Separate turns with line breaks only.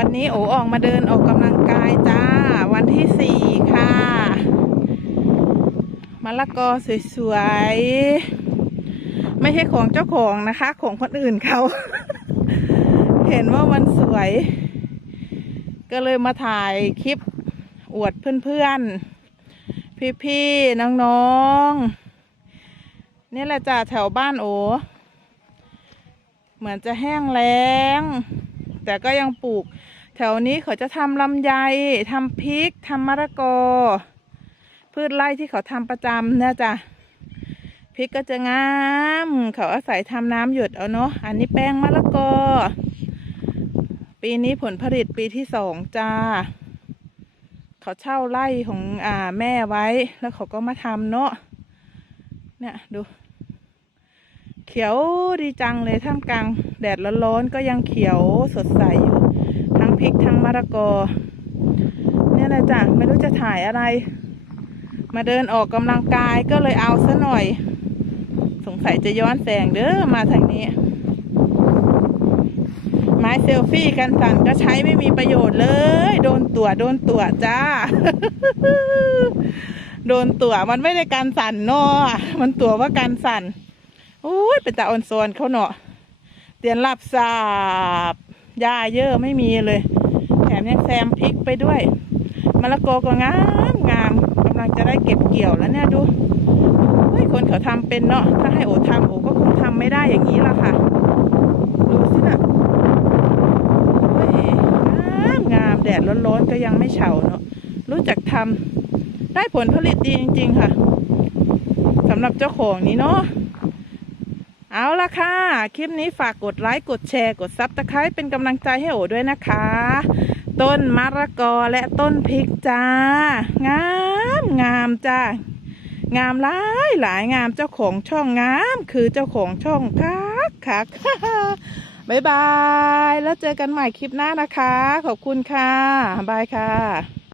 วันนี้โอออกมาเดินออกกำลังกายจ้า วันที่สี่ค่ะมะละกอสวยๆ ไม่ใช่ของเจ้าของนะคะ ของคนอื่นเขา เห็นว่ามันสวย ก็เลยมาถ่ายคลิปอวดเพื่อนๆ พี่ๆ น้องๆ นี่แหละจ้าแถวบ้านโอ เหมือนจะแห้งแล้ง แต่ก็ยังปลูก แถวนี้เขาจะทำลำไยทำพริกทำมะละกอ พืชไร่ที่เขาทำประจำนี่ยจ้ะพริกก็จะงาม เขาอาศัยทำน้ำหยดเอาเนาะอันนี้แป้งมะละกอ ปีนี้ผลผลิตปีที่สองจ้า เขาเช่าไร่ของอ่าแม่ไว้ แล้วเขาก็มาทำเนาะเนี่ยดูเขียวดีจังเลยท่ามกลาง แดดร้อนๆก็ยังเขียวสดใสอยู่ ทั้งพริกทั้งมะละกอ เนี่ยแหละจ้ะไม่รู้จะถ่ายอะไร มาเดินออกกำลังกายก็เลยเอาซะหน่อย สงสัยจะย้อนแสงเด้อมาทางนี้ ไม้เซลฟี่กันสั่นก็ใช้ไม่มีประโยชน์เลย โดนตัวโดนตัวจ้า โดนตัวมันไม่ได้การสั่นเนาะมันตัวว่าการสั่นอุ้ยเป็นตาออนโซนเขาเนาะเตียนลับสาบ หญ้าเยอะไม่มีเลย แถมยังแซมพริกไปด้วยมะละกอก็งามงามกำลังจะได้เก็บเกี่ยวแล้วเนี่ยดูเฮ้ยคนเขาทำเป็นเนาะถ้าให้โอทำโอก็คงทำไม่ได้อย่างนี้ละค่ะ ดูสินะเฮ้ยงามงามแดดร้อนๆก็ยังไม่เฉาเนาะรู้จักทำได้ผลผลิตดีจริง ๆ ค่ะสำหรับเจ้าของนี้เนาะ เอาละค่ะ คลิปนี้ฝากกดไลค์ กดแชร์ กดซับสไครป์เป็นกำลังใจให้โอด้วยนะคะ ต้นมะละกอและต้นพริกจ้า งามงามจ้า งามหลายหลายงามเจ้าของช่องงาม คือเจ้าของช่องคักคักบ๊ายบาย แล้วเจอกันใหม่คลิปหน้านะคะ ขอบคุณค่ะ บายค่ะ